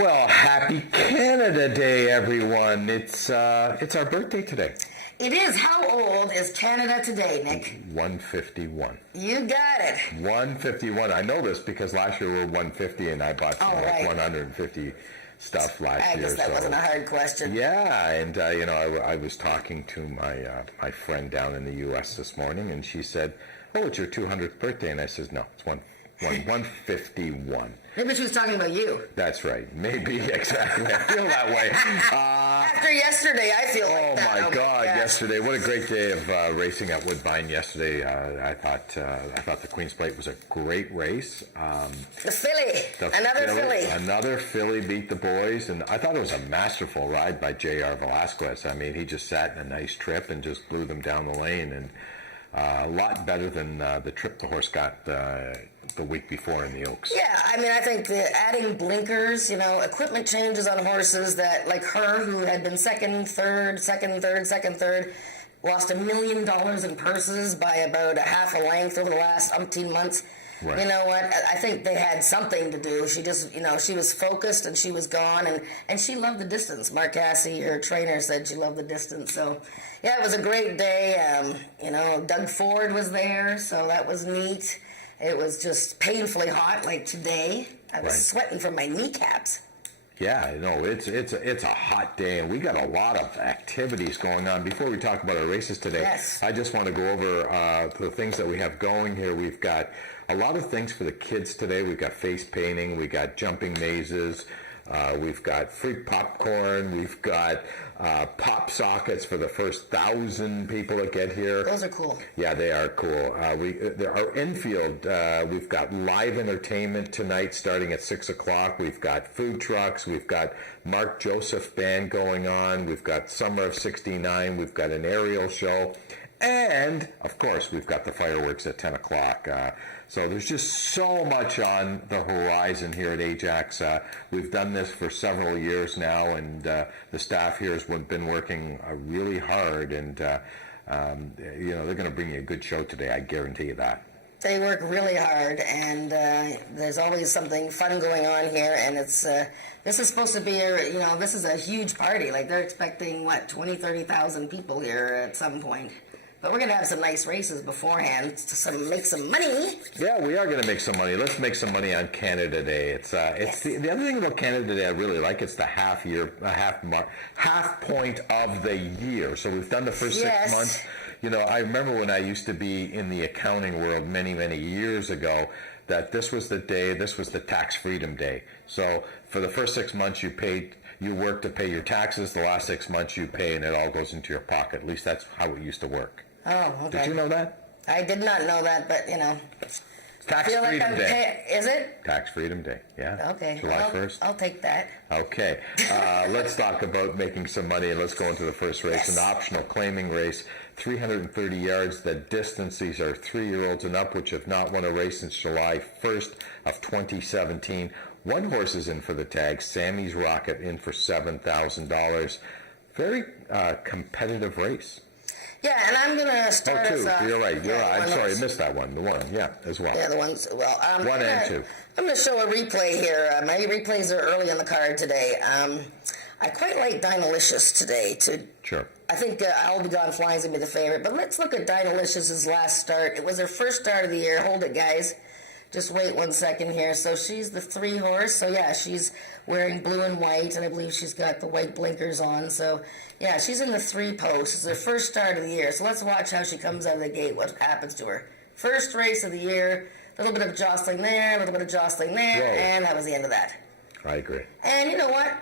Well, happy Canada Day, everyone. It's our birthday today. It is. How old is Canada today, Nick? 151. You got it. 151. I know this because last year we were 150 and I bought some right. 150 stuff last year. I guess that wasn't a hard question. Yeah, and I was talking to my friend down in the U.S. this morning, and she said, "Oh, it's your 200th birthday," and I said, "No, it's 151." Maybe she was talking about you. That's right. Maybe, exactly. I feel that way. After yesterday, I feel like that. Oh my God! Yesterday, what a great day of racing at Woodbine. Yesterday, I thought the Queen's Plate was a great race. The filly, another filly beat the boys, and I thought it was a masterful ride by J.R. Velasquez. I mean, he just sat in a nice trip and just blew them down the lane, and a lot better than the trip the horse got the week before in the Oaks. Yeah, I mean, I think adding blinkers, equipment changes on horses that, like her, who had been second, third, lost $1 million in purses by about a half a length over the last umpteen months. Right. You know what? I think they had something to do. She just, she was focused and she was gone, and she loved the distance. Mark Cassie, her trainer, said she loved the distance. So, yeah, it was a great day. Doug Ford was there, so that was neat. It was just painfully hot, like today. I was sweating from my kneecaps. Yeah, it's a hot day, and we got a lot of activities going on. Before we talk about our races today, yes. I just want to go over the things that we have going here. We've got a lot of things for the kids today. We've got face painting, we got jumping mazes, we've got free popcorn, we've got pop sockets for the first 1,000 people that get here. Those are cool. Yeah, they are cool. Our infield, we've got live entertainment tonight starting at 6 o'clock. We've got food trucks. We've got Mark Joseph Band going on. We've got Summer of 69. We've got an aerial show. And, of course, we've got the fireworks at 10 o'clock. So there's just so much on the horizon here at Ajax. We've done this for several years now, and the staff here has been working really hard, and they're going to bring you a good show today. I guarantee you that. They work really hard, and there's always something fun going on here, and it's this is supposed to be this is a huge party. Like, they're expecting 30,000 people here at some point. But we're going to have some nice races beforehand to make some money. Yeah, we are going to make some money. Let's make some money on Canada Day. It's the other thing about Canada Day I really like. It's the half point of the year. So we've done the first 6 months. I remember when I used to be in the accounting world many, many years ago, that this was the tax freedom day. So for the first 6 months you work to pay your taxes. The last 6 months you pay, and it all goes into your pocket. At least that's how it used to work. Oh, okay. Did you know that? I did not know that, but Tax Freedom Day. Is it? Tax Freedom Day, yeah. Okay. July 1st. I'll take that. Okay. Let's talk about making some money, and let's go into the first race, an optional claiming race, 330 yards. The distance, these are 3-year-olds and up, which have not won a race since July 1st of 2017. One horse is in for the tag, Sammy's Rocket, in for $7,000. Very competitive race. Yeah, and I'm going to start us off. You're right. I'm sorry, I missed that one. The one, as well. Yeah, the ones, well. 1 and 2. I'm going to show a replay here. My replays are early on the card today. I quite like Dynalicious today. Sure. I think I'll Be Gone Flying is going to be the favorite. But let's look at Dynalicious's last start. It was her first start of the year. Hold it, guys. Just wait 1 second here. So she's the 3 horse. So, yeah, she's wearing blue and white, and I believe she's got the white blinkers on. So, yeah, she's in the 3 post. It's her first start of the year. So let's watch how she comes out of the gate, what happens to her. First race of the year, a little bit of jostling there, a little bit of jostling there, and that was the end of that. I agree. And you know what?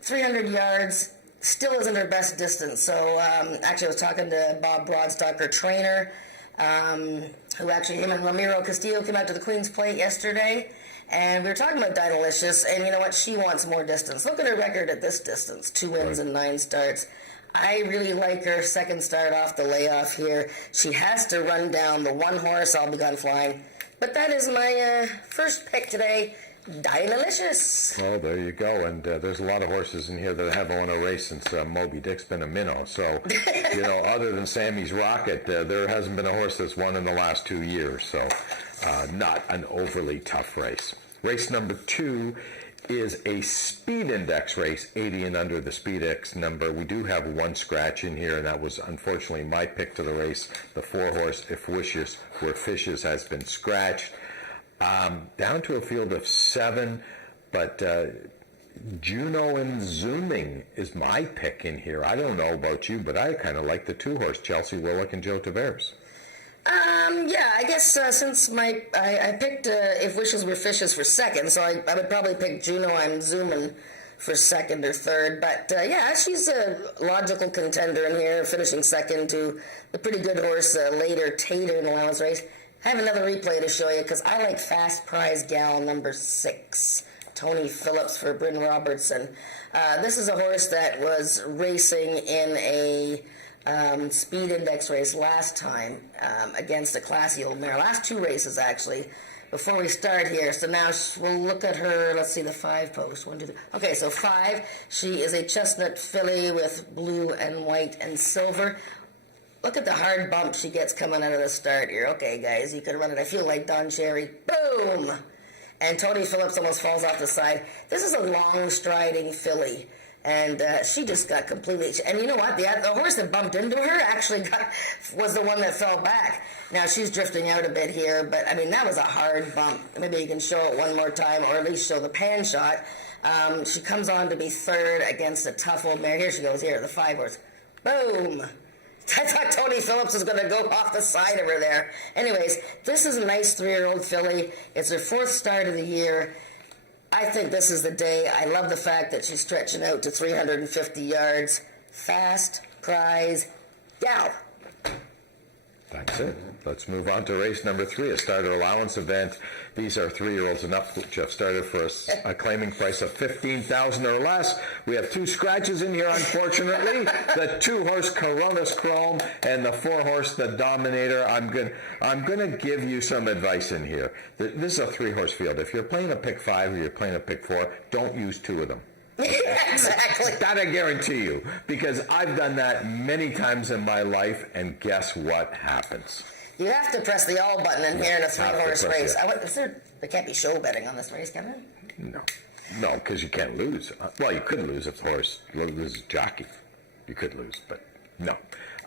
300 yards still isn't her best distance. So, actually, I was talking to Bob Broadstock, her trainer, who actually, him and Ramiro Castillo came out to the Queen's Plate yesterday, and we were talking about Dynalicious, and you know what? She wants more distance. Look at her record at this distance, 2 wins and 9 starts. I really like her second start off the layoff here. She has to run down the 1 horse, I'll Be Gone Flying. But that is my first pick today, Dynalicious. Oh, there you go. And there's a lot of horses in here that haven't won a race since Moby Dick's been a minnow. So, other than Sammy's Rocket, there hasn't been a horse that's won in the last 2 years. So, not an overly tough race. Race number 2 is a speed index race, 80 and under the speed index number. We do have one scratch in here, and that was unfortunately my pick to the race. The 4-horse If Wishes Were Fishes has been scratched. Down to a field of 7, but Juno and Zooming is my pick in here. I don't know about you, but I kind of like the 2-horse Chelsea Willock and Joe Tavares. Yeah, I guess since I picked If Wishes Were Fishes for second, so I would probably pick Juno I'm Zooming for second or third. But yeah, she's a logical contender in here, finishing second to the pretty good horse later Tater in the allowance race. I have another replay to show you because I like Fast Prize Gal number 6, Tony Phillips for Bryn Robertson. This is a horse that was racing in a speed index race last time against a classy old mare. Last 2 races, actually, before we start here. So now we'll look at her. Let's see the 5 post. 1, 2, 3. Okay, so 5. She is a chestnut filly with blue and white and silver. Look at the hard bump she gets coming out of the start here. Okay, guys, you could run it. I feel like Don Cherry. Boom! And Tony Phillips almost falls off the side. This is a long striding filly. And she just got completely... And you know what? The horse that bumped into her actually was the one that fell back. Now, she's drifting out a bit here, but, I mean, that was a hard bump. Maybe you can show it one more time, or at least show the pan shot. She comes on to be third against a tough old mare. Here she goes, here, the 5-horse. Boom! I thought Tony Phillips was going to go off the side of her there. Anyways, this is a nice 3-year-old filly. It's her 4th start of the year. I think this is the day. I love the fact that she's stretching out to 350 yards. Fast Prize Gal. That's it. Let's move on to race number 3, a starter allowance event. These are 3-year-olds and up, which have started for a claiming price of $15,000 or less. We have 2 scratches in here, unfortunately. The 2-horse Coronas Chrome and the 4-horse The Dominator. I'm gonna give you some advice in here. This is a 3-horse field. If you're playing a pick 5 or you're playing a pick 4, don't use 2 of them. Exactly. That I guarantee you, because I've done that many times in my life, and guess what happens? You have to press the all button in here in a 3-horse race. Yeah. There can't be show betting on this race, can there? No, because you can't lose. Well, you could lose if the horse loses jockey. You could lose, but no.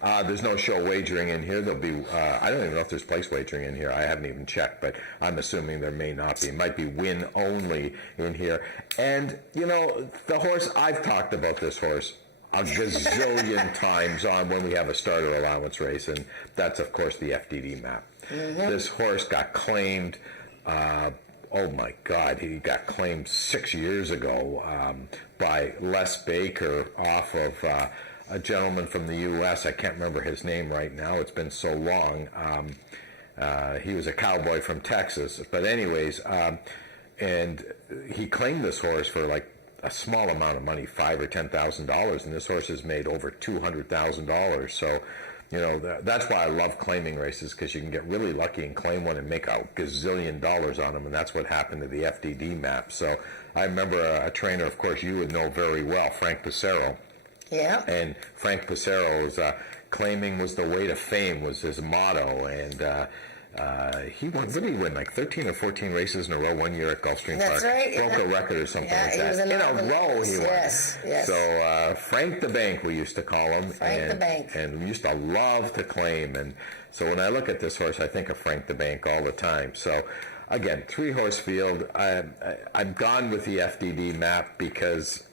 There's no show wagering in here. There'll be, I don't even know if there's place wagering in here. I haven't even checked, but I'm assuming there may not be. It might be win only in here. And, you know, the horse, I've talked about this horse a gazillion times on when we have a starter allowance race, and that's, of course, the FDD map. Mm-hmm. This horse got claimed, oh my God, he got claimed 6 years ago by Les Baker off of a gentleman from the U.S. I can't remember his name right now. It's been so long. He was a cowboy from Texas. But anyways, and he claimed this horse for like a small amount of money, $5,000 or $10,000, and this horse has made over $200,000. So, you know, that's why I love claiming races, because you can get really lucky and claim one and make a gazillion dollars on them, and that's what happened to the FDD map. So I remember a trainer, of course, you would know very well, Frank Passero. Yeah. And Frank Passero's claiming was the way to fame was his motto, and he won. What did he win? Like 13 or 14 races in a row one year at Gulfstream Park. That's right. Broke a record or something like that. In a row he won. Yes. So Frank the Bank, we used to call him. Frank the Bank. And we used to love to claim. And so when I look at this horse, I think of Frank the Bank all the time. So again, 3-horse field. I'm gone with the FDD map because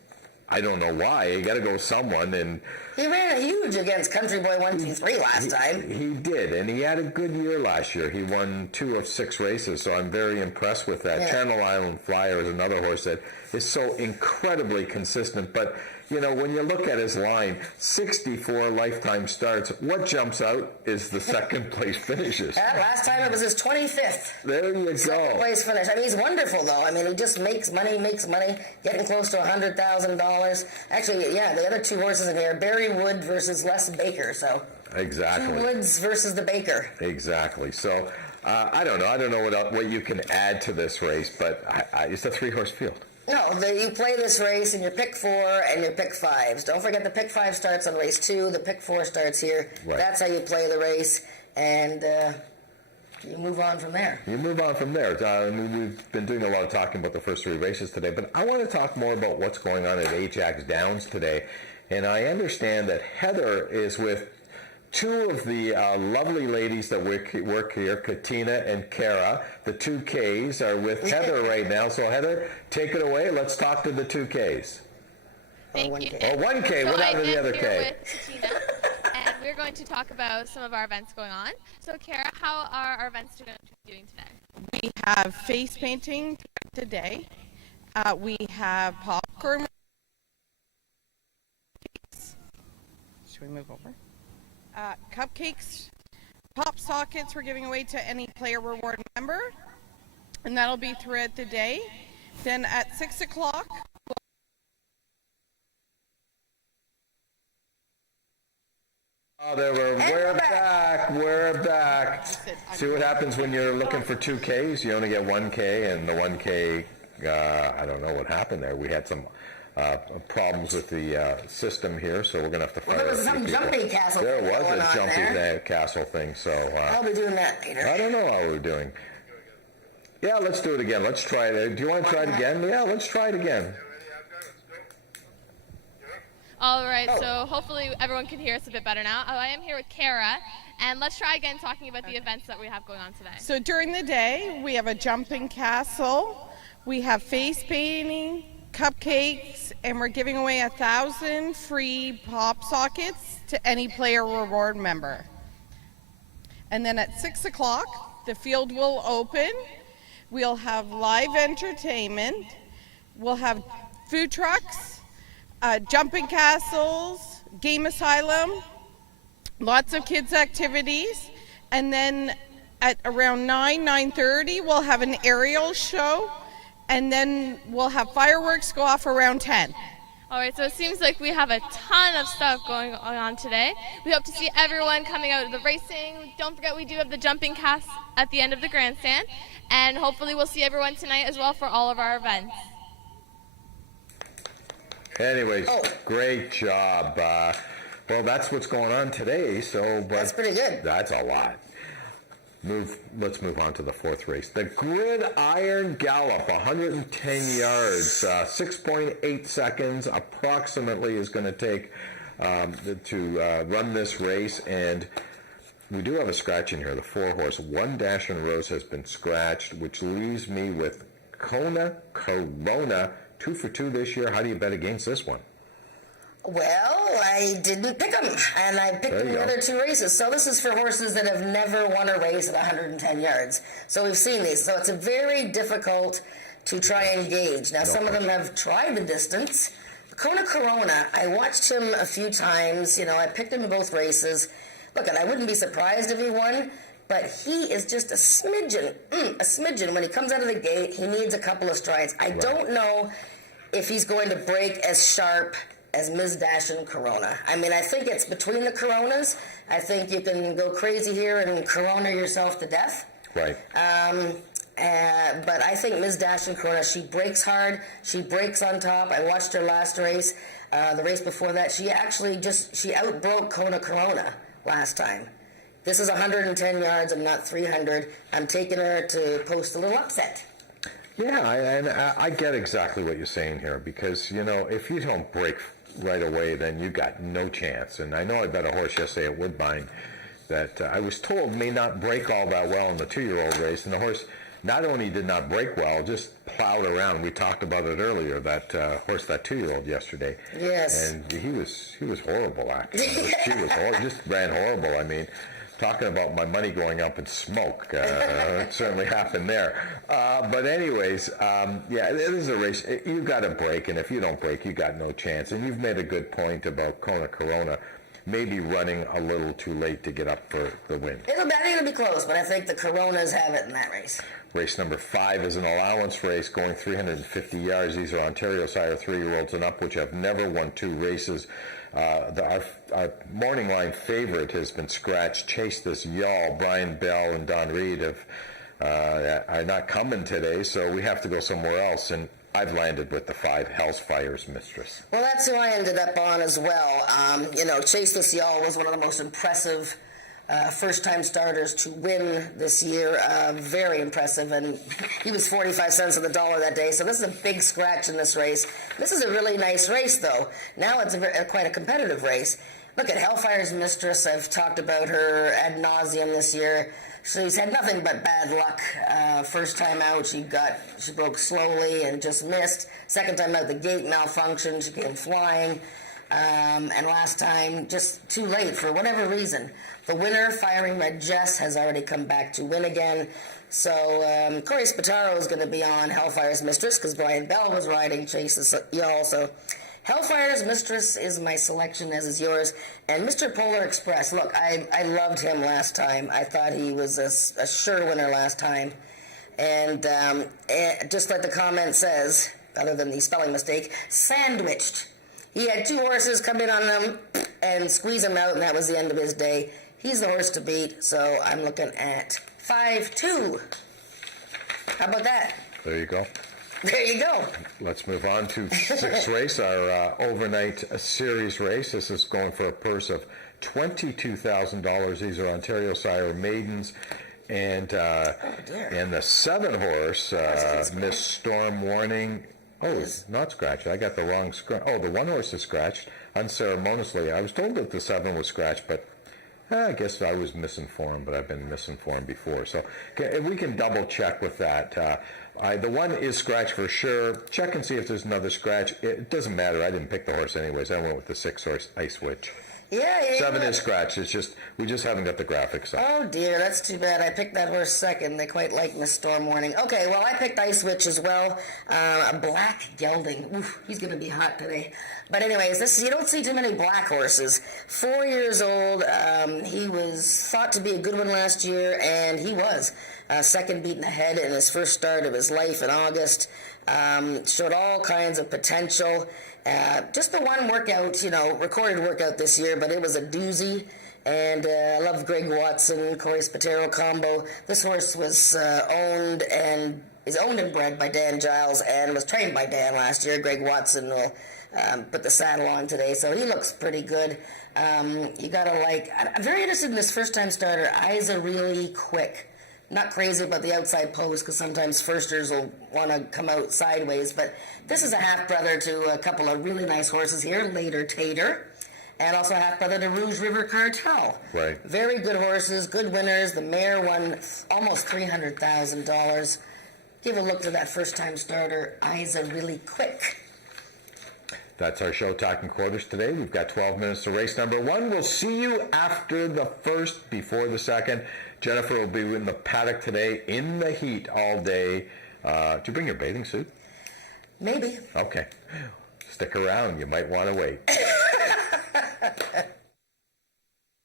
I don't know why. You got to go with someone, and he ran a huge against Country Boy 123 last time. He did, and he had a good year last year. He won 2 of 6 races, so I'm very impressed with that. Yeah. Channel Island Flyer is another horse that is so incredibly consistent, but you know, when you look at his line, 64 lifetime starts, what jumps out is the second place finishes. Last time it was his 25th. There you go. Second place finish. I mean, he's wonderful, though. I mean, he just makes money, getting close to $100,000. Actually, yeah, the other 2 horses in here, Barry Wood versus Les Baker, so. Exactly. 2 Woods versus the Baker. Exactly. So, I don't know what you can add to this race, but it's a 3-horse field. No, you play this race in your pick 4 and your pick 5s. Don't forget the pick 5 starts on race 2. The pick 4 starts here. Right. That's how you play the race. And you move on from there. You move on from there. We've been doing a lot of talking about the first 3 races today, but I want to talk more about what's going on at Ajax Downs today. And I understand that Heather is with 2 of the lovely ladies that work here, Katina and Kara. The 2 Ks are with Heather right now. So Heather, take it away. Let's talk to the 2 Ks. Thank you. Oh, 1K. What happened to the other K? So I am here with Katina, and we're going to talk about some of our events going on. So Kara, how are our events doing today? We have face painting today. We have popcorn. Should we move over? Cupcakes, pop sockets we're giving away to any player reward member, and that'll be throughout the day. Then at 6 o'clock, We're back. See what happens when you're looking for 2 Ks? You only get 1 K, and the 1 K, I don't know what happened there. We had some problems with the system here, so we're going to have to fire There was some jumping castle There thing was going a on jumping there. castle thing, so... How are we doing that, Peter? I don't know how we're doing. Yeah, let's do it again. Let's try it. Do you want to try it again? Yeah, let's try it again. All right, so hopefully everyone can hear us a bit better now. I am here with Kara, and let's try again talking about the events that we have going on today. so during the day, we have a jumping castle, we have face painting, cupcakes, and we're giving away 1,000 free pop sockets to any player reward member. And then at 6 o'clock, the field will open. We'll have live entertainment. We'll have food trucks, jumping castles, game asylum, lots of kids' activities. And then at around 9:30, we'll have an aerial show. And then we'll have fireworks go off around 10. All right, so it seems like we have a ton of stuff going on today. We hope to see everyone coming out of the racing. Don't forget we do have the jumping cast at the end of the grandstand. And hopefully we'll see everyone tonight as well for all of our events. Anyways, great job. Well, that's what's going on today, so... But That's pretty good. That's a lot. Let's move on to the 4th race. The Gridiron Gallop, 110 yards, 6.8 seconds approximately is going to take to run this race. And we do have a scratch in here. The 4-horse, One Dash and Rose, has been scratched, which leaves me with Kona Corona, 2 for 2 this year. How do you bet against this one? Well, I didn't pick them, and I picked them in the other 2 races. So this is for horses that have never won a race at 110 yards. So we've seen these. So it's a very difficult to try and gauge. Now, some of them have tried the distance. Kona Corona, I watched him a few times. You know, I picked him in both races. Look, and I wouldn't be surprised if he won, but he is just a smidgen. When he comes out of the gate, he needs a couple of strides. I don't know if he's going to break as sharp as Ms. Dash and Corona. I mean, I think it's between the Coronas. I think you can go crazy here and Corona yourself to death. Right. But I think Ms. Dash and Corona, she breaks hard. She breaks on top. I watched her last race. The race before that, she actually she outbroke Kona Corona last time. This is 110 yards and not 300. I'm taking her to post a little upset. Yeah, I get exactly what you're saying here, because, you know, if you don't break right away, then you got no chance. And I know I bet a horse yesterday at Woodbine that I was told may not break all that well in the 2-year-old race, and the horse not only did not break well, just plowed around. We talked about it earlier, that horse, that 2-year-old yesterday. Yes. And he was horrible, actually. She was horrible, just ran horrible. I mean, talking about my money going up in smoke, it certainly happened there. But anyways, yeah, it is a race. You got to break, and if you don't break, you got no chance. And you've made a good point about Kona Corona maybe running a little too late to get up for the win. I think it'll be close, but I think the Coronas have it in that race. Race number 5 is an allowance race going 350 yards. These are Ontario Sire 3-year-olds and up, which have never won 2 races. Our morning line favorite has been scratched. Chase This Y'all. Brian Bell and Don Reed are not coming today, so we have to go somewhere else. And I've landed with the 5, Hell's Fire's Mistress. Well, that's who I ended up on as well. You know, Chase This Y'all was one of the most impressive first-time starters to win this year. Very impressive, and he was 45 cents on the dollar that day, so this is a big scratch in this race. This is a really nice race, though. Now it's quite a competitive race. Look at Hellfire's Mistress. I've talked about her ad nauseum this year. She's had nothing but bad luck. First time out, she broke slowly and just missed. Second time out, the gate malfunctioned. She came flying. And last time, just too late for whatever reason. The winner, Firing Red Jess, has already come back to win again. So Corey Spataro is going to be on Hellfire's Mistress because Brian Bell was riding Chase's Y'all. So Hellfire's Mistress is my selection, as is yours. And Mr. Polar Express, look, I loved him last time. I thought he was a sure winner last time. And just like the comment says, other than the spelling mistake, sandwiched. He had 2 horses come in on him and squeeze him out, and that was the end of his day. He's the horse to beat, so I'm looking at 5-2. How about that? There you go. There you go. Let's move on to 6th race, our overnight series race. This is going for a purse of $22,000. These are Ontario Sire maidens. And the 7 horse, Miss Storm Warning. Oh, not scratched. I got the wrong scratch. Oh, the 1 horse is scratched unceremoniously. I was told that the 7 was scratched, but I guess I was misinformed, but I've been misinformed before. So if we can double check with that. The 1 is scratched for sure. Check and see if there's another scratch. It doesn't matter. I didn't pick the horse anyways. I went with the 6 horse Ice Witch. Yeah. 7 is scratched. It's just we just haven't got the graphics up. Oh dear, that's too bad. I picked that horse second. They quite like Miss Storm Warning. Okay, well I picked Ice Witch as well. A black gelding. Oof, he's going to be hot today. But anyways, you don't see too many black horses. 4 years old. He was thought to be a good one last year, and he was. Second beaten ahead in his first start of his life in August. Showed all kinds of potential. Just the one workout, recorded workout this year, but it was a doozy. And I love Greg Watson, Corey Spataro combo. This horse was owned and bred by Dan Giles and was trained by Dan last year. Greg Watson will put the saddle on today, so he looks pretty good. You gotta I'm very interested in this first-time starter. Eyes are really quick. Not crazy about the outside post because sometimes firsters will want to come out sideways, but this is a half-brother to a couple of really nice horses here, Later Tater, and also half-brother to Rouge River Cartel. Right. Very good horses, good winners. The mare won almost $300,000. Give a look to that first-time starter. Eyes are really quick. That's our show talking quarters today. We've got 12 minutes to race number 1. We'll see you after the first, before the second. Jennifer will be in the paddock today in the heat all day. Did you bring your bathing suit? Maybe. Okay. Stick around. You might want to wait.